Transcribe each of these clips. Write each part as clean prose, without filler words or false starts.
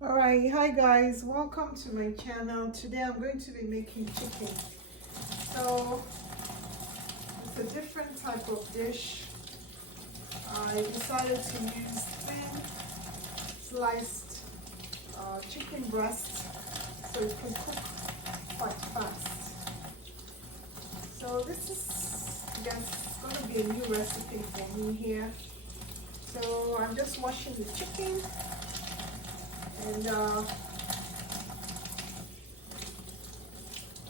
Alright, hi guys, welcome to my channel. Today I'm going to be making chicken. So it's a different type of dish. I decided to use thin sliced chicken breast so it can cook quite fast. So this is, I guess, going to be a new recipe for me here. So I'm just washing the chicken and I'm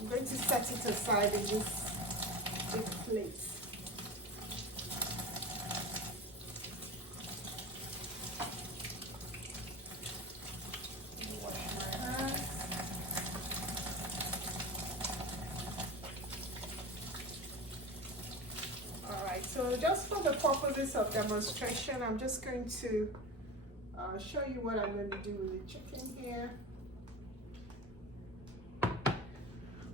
going to set it aside in this big plate. Wash my hands. Alright, so just for the purposes of demonstration, I'm just going to show you what I'm going to do with the chicken here.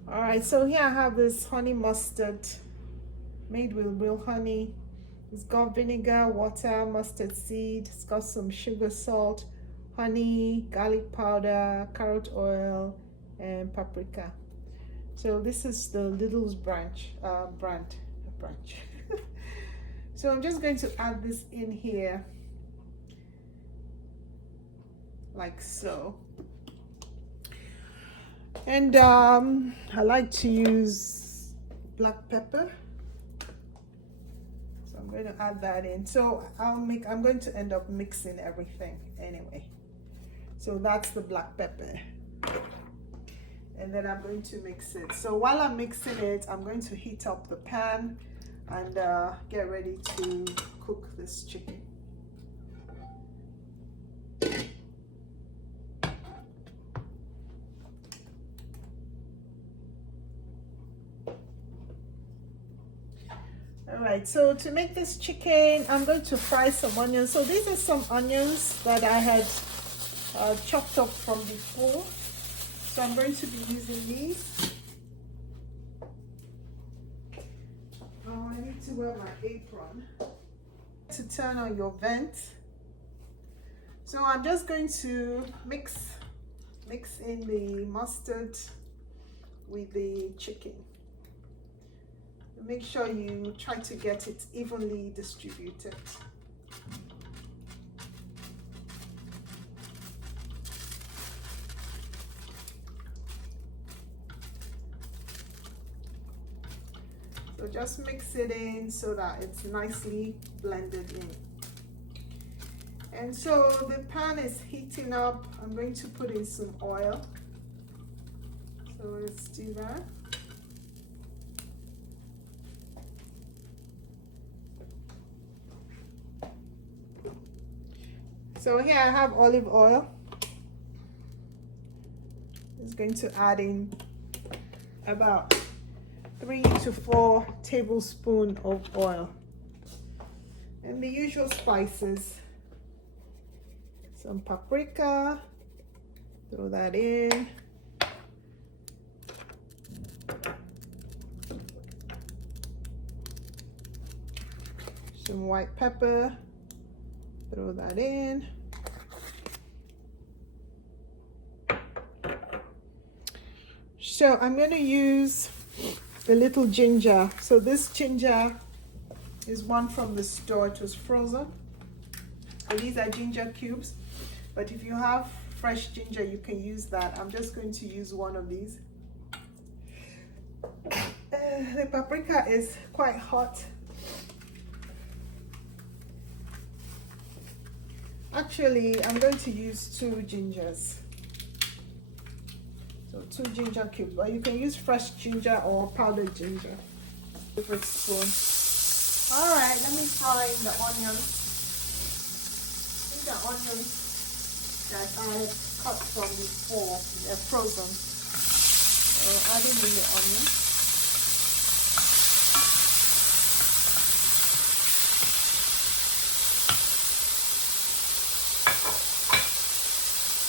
Alright, so here I have this honey mustard made with real honey. It's got vinegar, water, mustard seed. It's got some sugar, salt, honey, garlic powder, carrot oil, and paprika. So this is the Lidl's brand. So I'm just going to add this in here like so. And I like to use black pepper, so I'm going to add that in. So I'm going to end up mixing everything anyway. So that's the black pepper, and then I'm going to mix it. So while I'm mixing it, I'm going to heat up the pan and get ready to cook this chicken. Alright, so to make this chicken, I'm going to fry some onions. So these are some onions that I had chopped up from before. So I'm going to be using these. Oh, I need to wear my apron. To turn on your vent. So I'm just going to mix in the mustard with the chicken. Make sure you try to get it evenly distributed. So just mix it in so that it's nicely blended in. And so the pan is heating up. I'm going to put in some oil. So let's do that. So here I have olive oil. Just going to add in about 3 to 4 tablespoons of oil. And the usual spices. Some paprika, throw that in. Some white pepper, throw that in. So I'm going to use a little ginger. So this ginger is one from the store. It was frozen. So these are ginger cubes. But if you have fresh ginger, you can use that. I'm just going to use one of these. The paprika is quite hot. Actually, I'm going to use 2 gingers. So 2 ginger cubes, but you can use fresh ginger or powdered ginger. Favorite spoon. All right, let me fry the onions. The onions that I cut from before, they're frozen. So adding in the onion.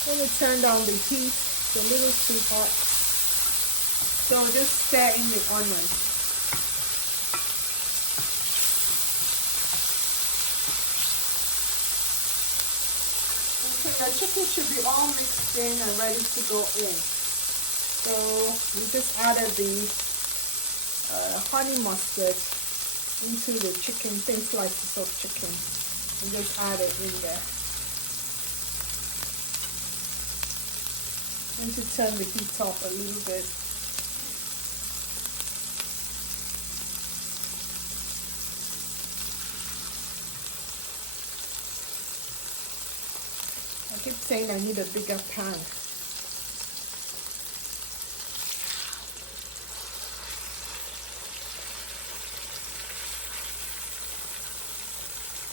I'm going to turn down the heat. It's a little too hot. So just stir in the onions. Okay, the chicken should be all mixed in and ready to go in. So we just added the honey mustard into the chicken, thin slices of chicken, and just add it in there. Need to turn the heat up a little bit. I keep saying I need a bigger pan.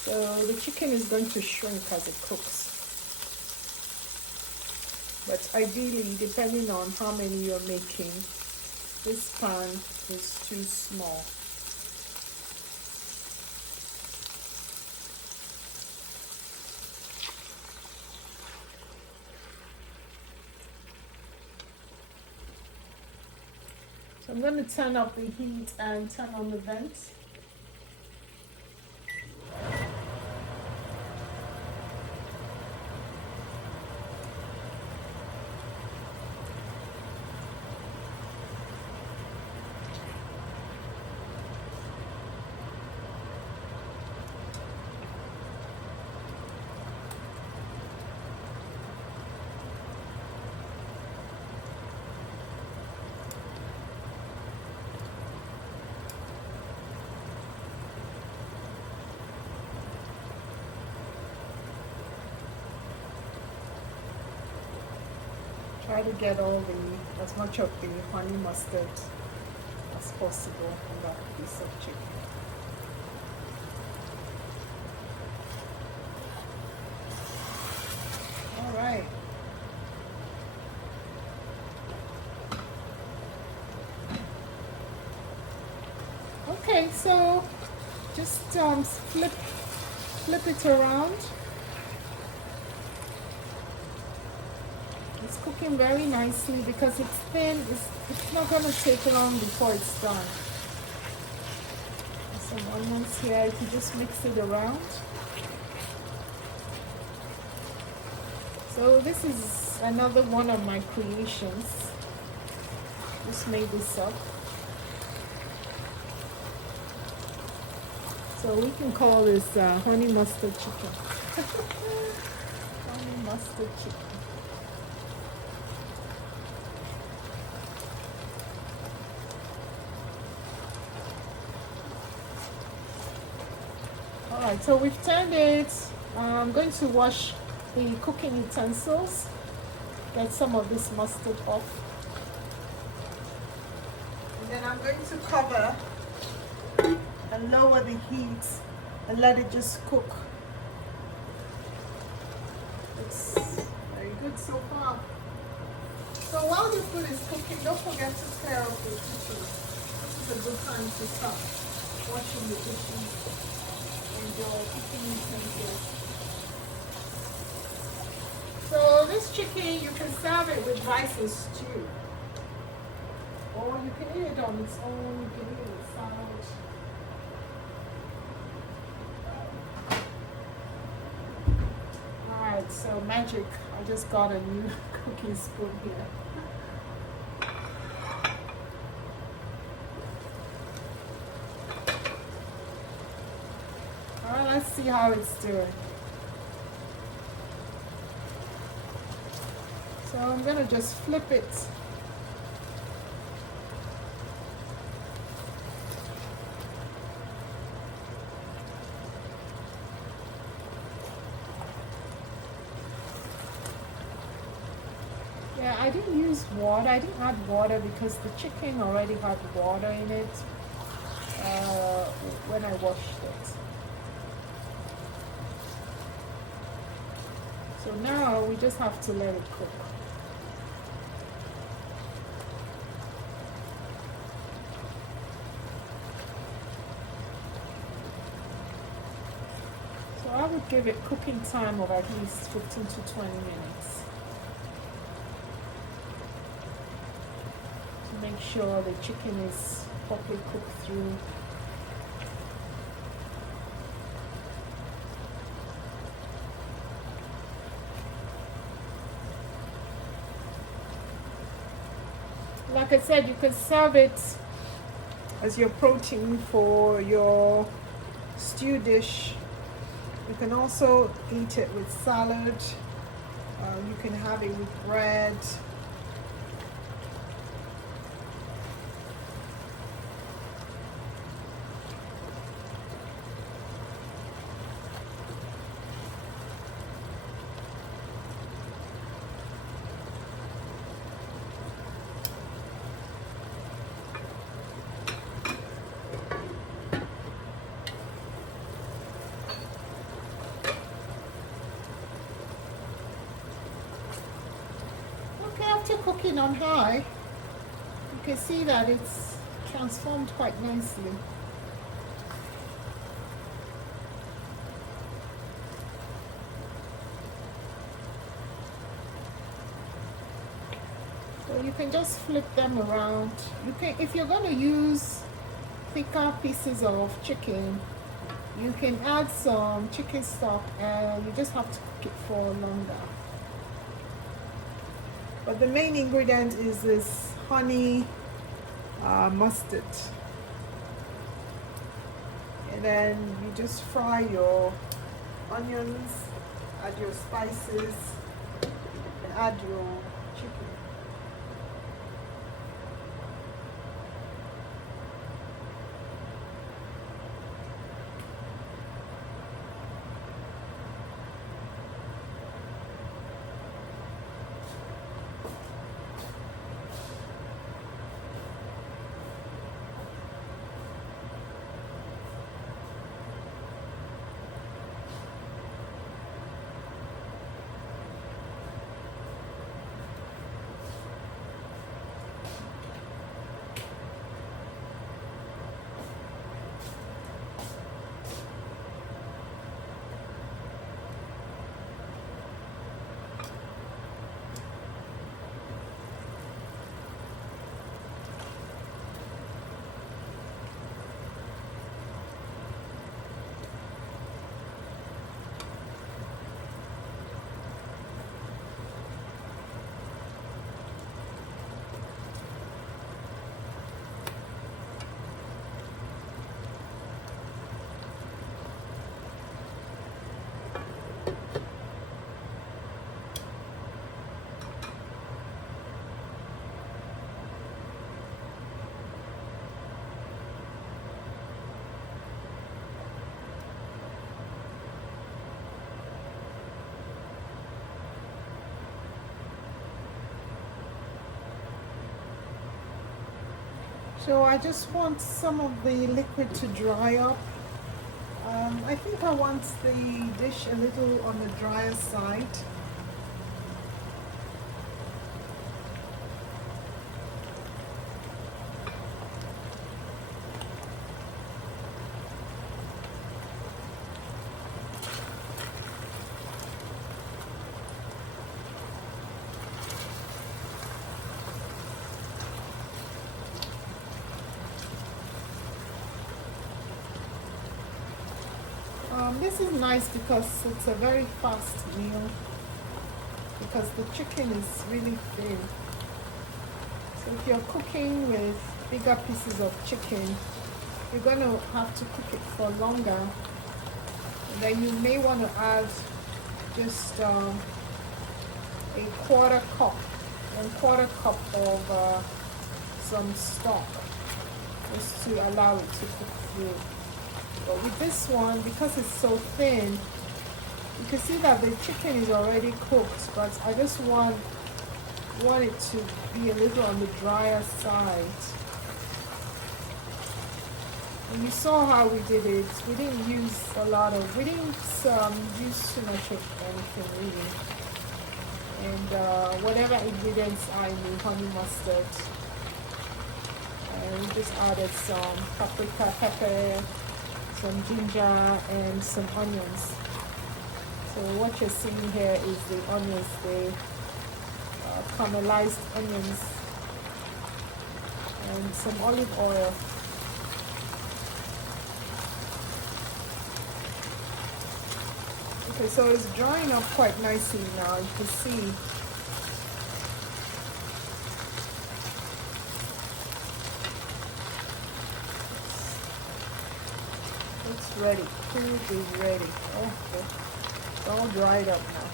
So the chicken is going to shrink as it cooks. But ideally, depending on how many you're making, this pan is too small. So I'm going to turn up the heat and turn on the vents. Try to get as much of the honey mustard as possible on that piece of chicken. All right. Okay, so just flip it around. It's cooking very nicely because it's thin. It's not going to take long before it's done. There's some onions here. You can just mix it around. So this is another one of my creations. Just made this up. So we can call this honey mustard chicken. Honey mustard chicken. Alright, so we've turned it. I'm going to wash the cooking utensils. Get some of this mustard off. And then I'm going to cover and lower the heat and let it just cook. It's very good so far. So while the food is cooking, don't forget to clear up the kitchen. This is a good time to start washing the dishes. So this chicken, you can serve it with rice and stew, or you can eat it on its own. You can eat it with salad. Alright, so magic. I just got a new cooking spoon here. Let's see how it's doing. So I'm gonna just flip it. Yeah, I didn't use water. I didn't add water because the chicken already had water in it when I washed it. So now we just have to let it cook. So I would give it cooking time of at least 15 to 20 minutes. To make sure the chicken is properly cooked through. Like I said, you can serve it as your protein for your stew dish. You can also eat it with salad. You can have it with bread. Okay, after cooking on high, you can see that it's transformed quite nicely. So you can just flip them around. You can, if you're going to use thicker pieces of chicken, you can add some chicken stock and you just have to cook it for longer. But the main ingredient is this honey mustard. And then you just fry your onions, add your spices, and add your chicken. So I just want some of the liquid to dry up. I think I want the dish a little on the drier side. This is nice because it's a very fast meal because the chicken is really thin. So if you're cooking with bigger pieces of chicken, you're going to have to cook it for longer. And then you may want to add just a quarter cup of some stock just to allow it to cook through. But with this one, because it's so thin, you can see that the chicken is already cooked, but I just want it to be a little on the drier side. And you saw how we did it. We didn't use too much of anything really. And whatever ingredients are in the honey mustard. And we just added some paprika, pepper, some ginger, and some onions. So what you're seeing here is the onions, the caramelized onions, and some olive oil. Okay, so it's drying up quite nicely now, you can see. ready. Food is ready. Oh, it's all dried up now.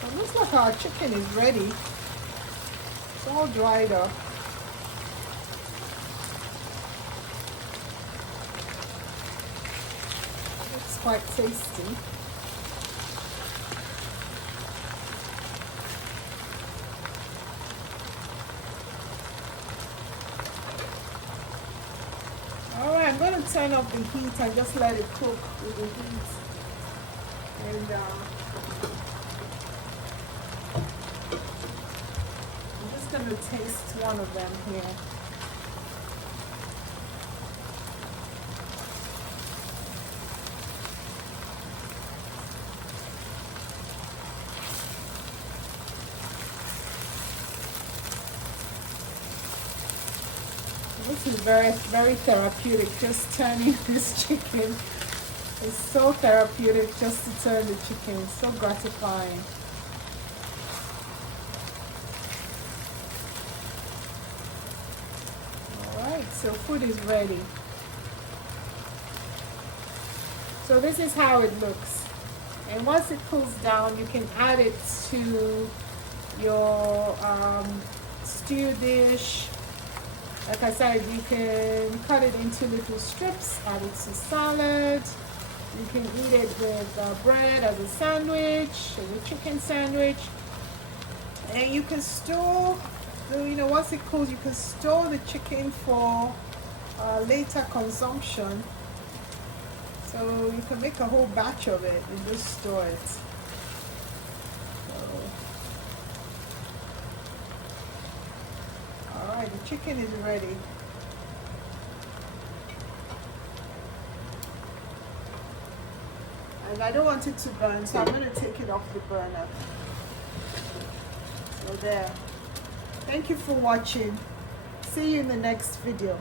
So it looks like our chicken is ready. It's all dried up. It's quite tasty. Alright, I'm going to turn off the heat and just let it cook with the heat. And I'm just going to taste one of them here. This is very, very therapeutic, just turning this chicken. It's so therapeutic just to turn the chicken. It's so gratifying. Alright, so food is ready. So this is how it looks. And once it cools down, you can add it to your stew dish. Like I said, you can cut it into little strips, add it to salad. You can eat it with bread as a sandwich, as a chicken sandwich. And you can store, once it cools, you can store the chicken for later consumption. So you can make a whole batch of it and just store it. Alright, the chicken is ready. And I don't want it to burn, so I'm going to take it off the burner. So there. Thank you for watching. See you in the next video.